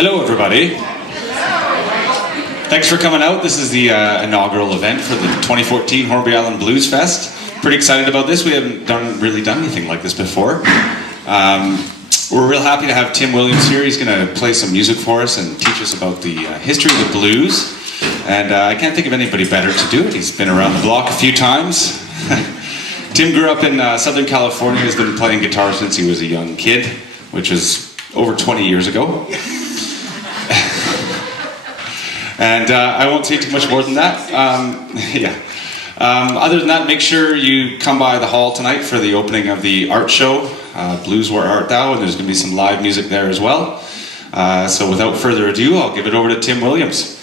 Hello, everybody. Thanks for coming out. This is the inaugural event for the 2014 Hornby Island Blues Fest. Pretty excited about this. We haven't really done anything like this before. We're real happy to have Tim Williams here. He's going to play some music for us and teach us about the history of the blues. And I can't think of anybody better to do it. He's been around the block a few times. Tim grew up in Southern California. He's been playing guitar since he was a young kid, which is over 20 years ago. And I won't say too much more than that. Other than that, make sure you come by the hall tonight for the opening of the art show, Blues Where Art Thou, and there's going to be some live music there as well. So without further ado, I'll give it over to Tim Williams.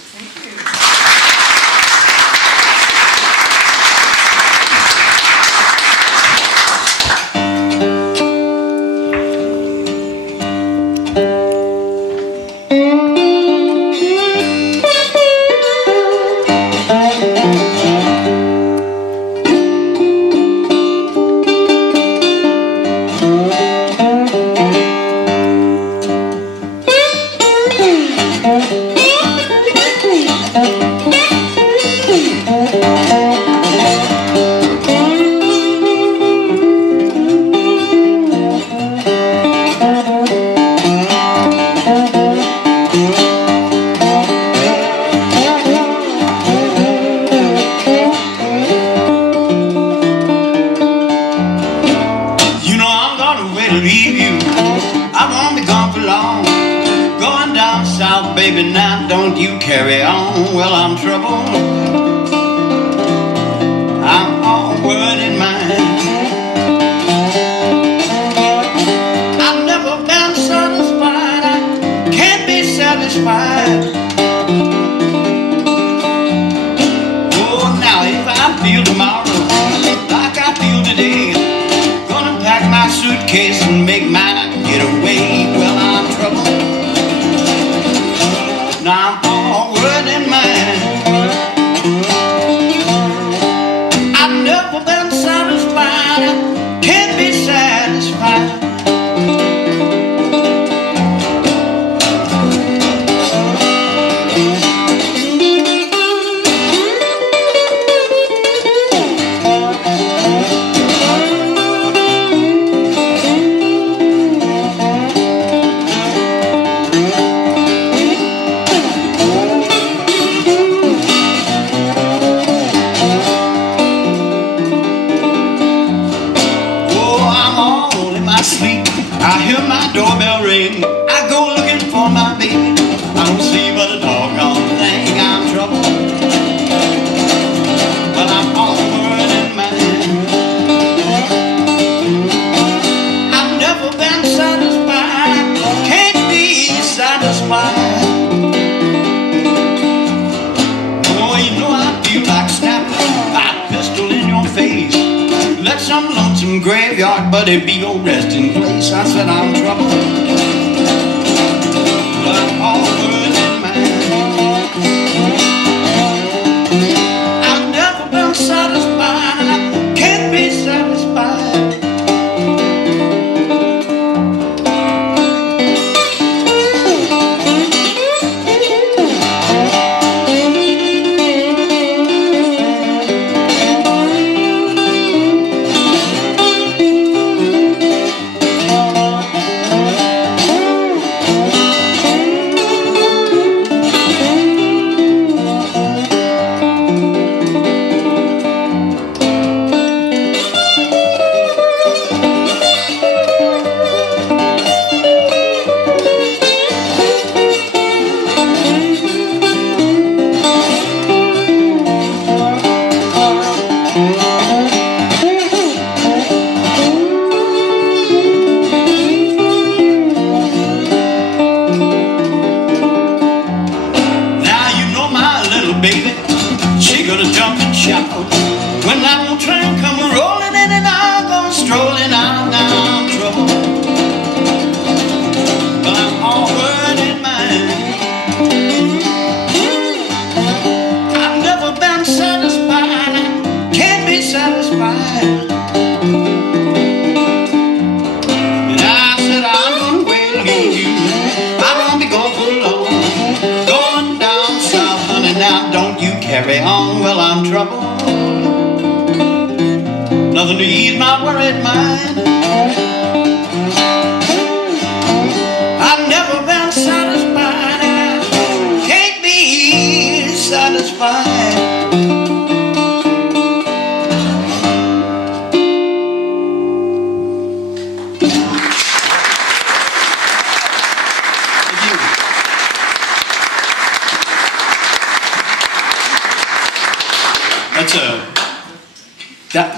Baby, now don't you carry on. Well, I'm troubled. I'm all worried in mind. I've never been satisfied. I can't be satisfied. Oh, now if I feel tomorrow like I feel today, gonna pack my suitcase and make my getaway. Well, I'm troubled. Now I'm all worried in mind. I've never been satisfied. I can't be satisfied. I hear my doorbell ring. I go looking for my baby. I don't see but a doggone thing. I'm troubled. Well, I'm all worried in mind. I've never been satisfied. Can't be satisfied. Oh, you know I feel like snapping my pistol in your face. Let some lonesome graveyard buddy be your resting place. I said I'm troubled, but I'm all worried in mind. I've never been satisfied, and I can't be satisfied. nothing to ease my worried mind. I've never been satisfied, and I can't be satisfied.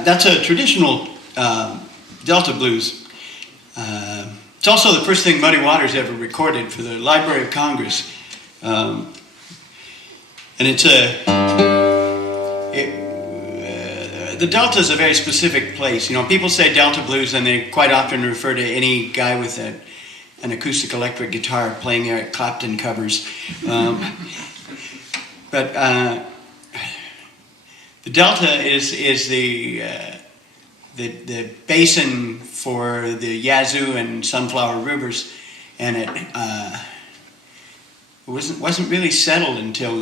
That's a traditional Delta blues. It's also the first thing Muddy Waters ever recorded for the Library of Congress. And it's the Delta is a very specific place. You know, people say Delta blues and they quite often refer to any guy with an acoustic electric guitar playing Eric Clapton covers. But the Delta is the basin for the Yazoo and Sunflower Rivers, and it wasn't really settled until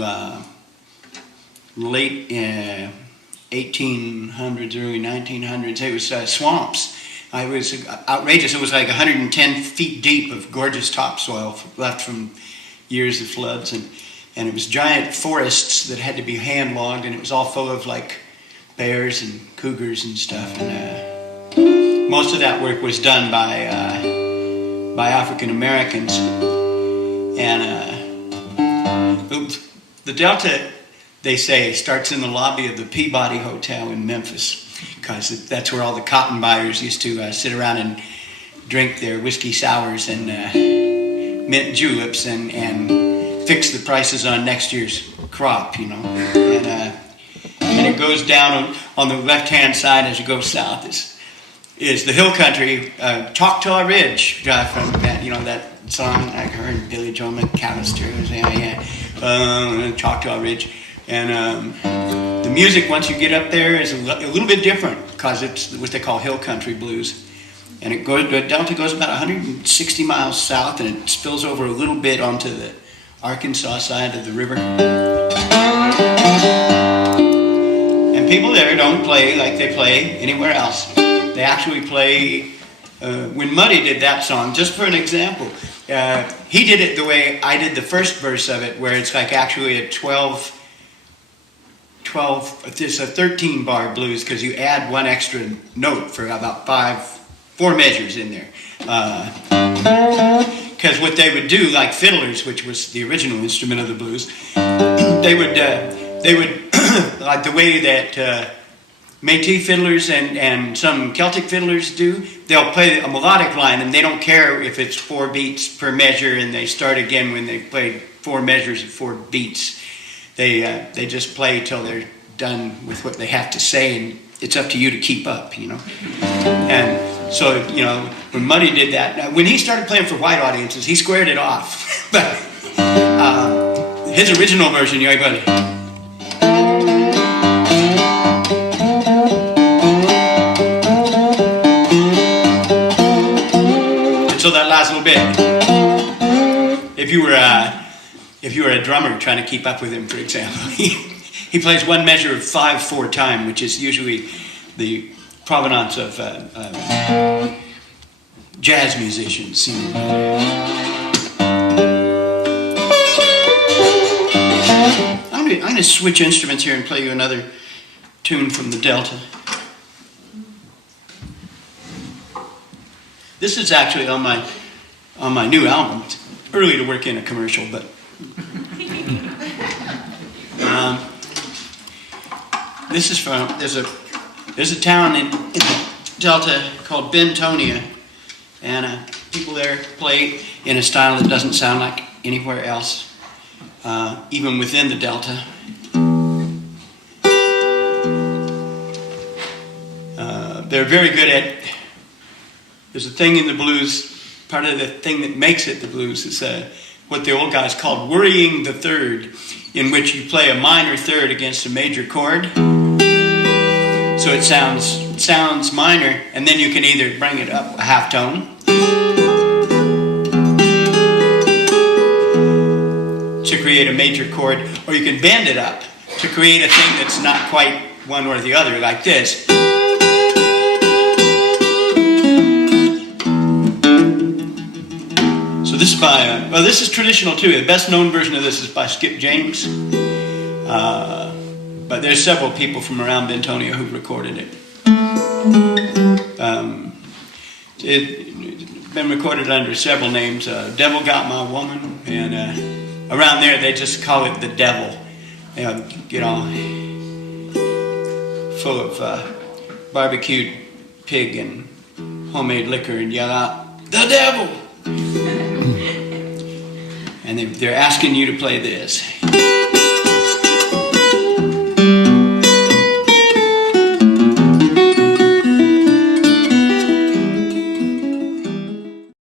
late 1800s, early 1900s. It was swamps. It was outrageous. It was like 110 feet deep of gorgeous topsoil left from years of floods, and it was giant forests that had to be hand logged, and it was all full of like bears and cougars and stuff. And most of that work was done by African Americans. And the Delta, they say, starts in the lobby of the Peabody Hotel in Memphis, because that's where all the cotton buyers used to sit around and drink their whiskey sours and mint juleps and fix the prices on next year's crop, you know. And it goes down on the left-hand side as you go south is the hill country, Choctaw Ridge, from that, you know, that song I heard Billy Joe McAllister was Choctaw Ridge. And the music, once you get up there, is a little bit different because it's what they call hill country blues. And the Delta goes about 160 miles south, and it spills over a little bit onto the Arkansas side of the river. And people there don't play like they play anywhere else. They actually play, when Muddy did that song, just for an example, he did it the way I did the first verse of it, where it's like actually a it's a 13 bar blues, because you add one extra note for about 4 measures in there. Because what they would do, like fiddlers, which was the original instrument of the blues, they would like the way that Métis fiddlers and some Celtic fiddlers do, they'll play a melodic line, and they don't care if it's 4 beats per measure, and they start again when they played 4 measures of 4 beats. They just play till they're done with what they have to say, and it's up to you to keep up, you know. And so, you know, when Muddy did that, now, when he started playing for white audiences, he squared it off. But his original version, you know, buddy. And so that last little bit, if you were a drummer trying to keep up with him, for example, he plays one measure of 5/4 time, which is usually the provenance of jazz musicians. I'm going to switch instruments here and play you another tune from the Delta. This is actually on my new album. It's early to work in a commercial, but this is from there's a town in the Delta called Bentonia, and people there play in a style that doesn't sound like anywhere else, even within the Delta. They're very good at. There's a thing in the blues. Part of the thing that makes it the blues is what the old guys called worrying the third, in which you play a minor third against a major chord. So it sounds minor, and then you can either bring it up a half tone to create a major chord, or you can bend it up to create a thing that's not quite one or the other, like this. So this is by, well, this is traditional too. The best known version of this is by Skip James. But there's several people from around Bentonia who've recorded it. It's been recorded under several names. Devil Got My Woman, and around there they just call it The Devil. Get all full of barbecued pig and homemade liquor and yell out, "The devil!" And they're asking you to play this.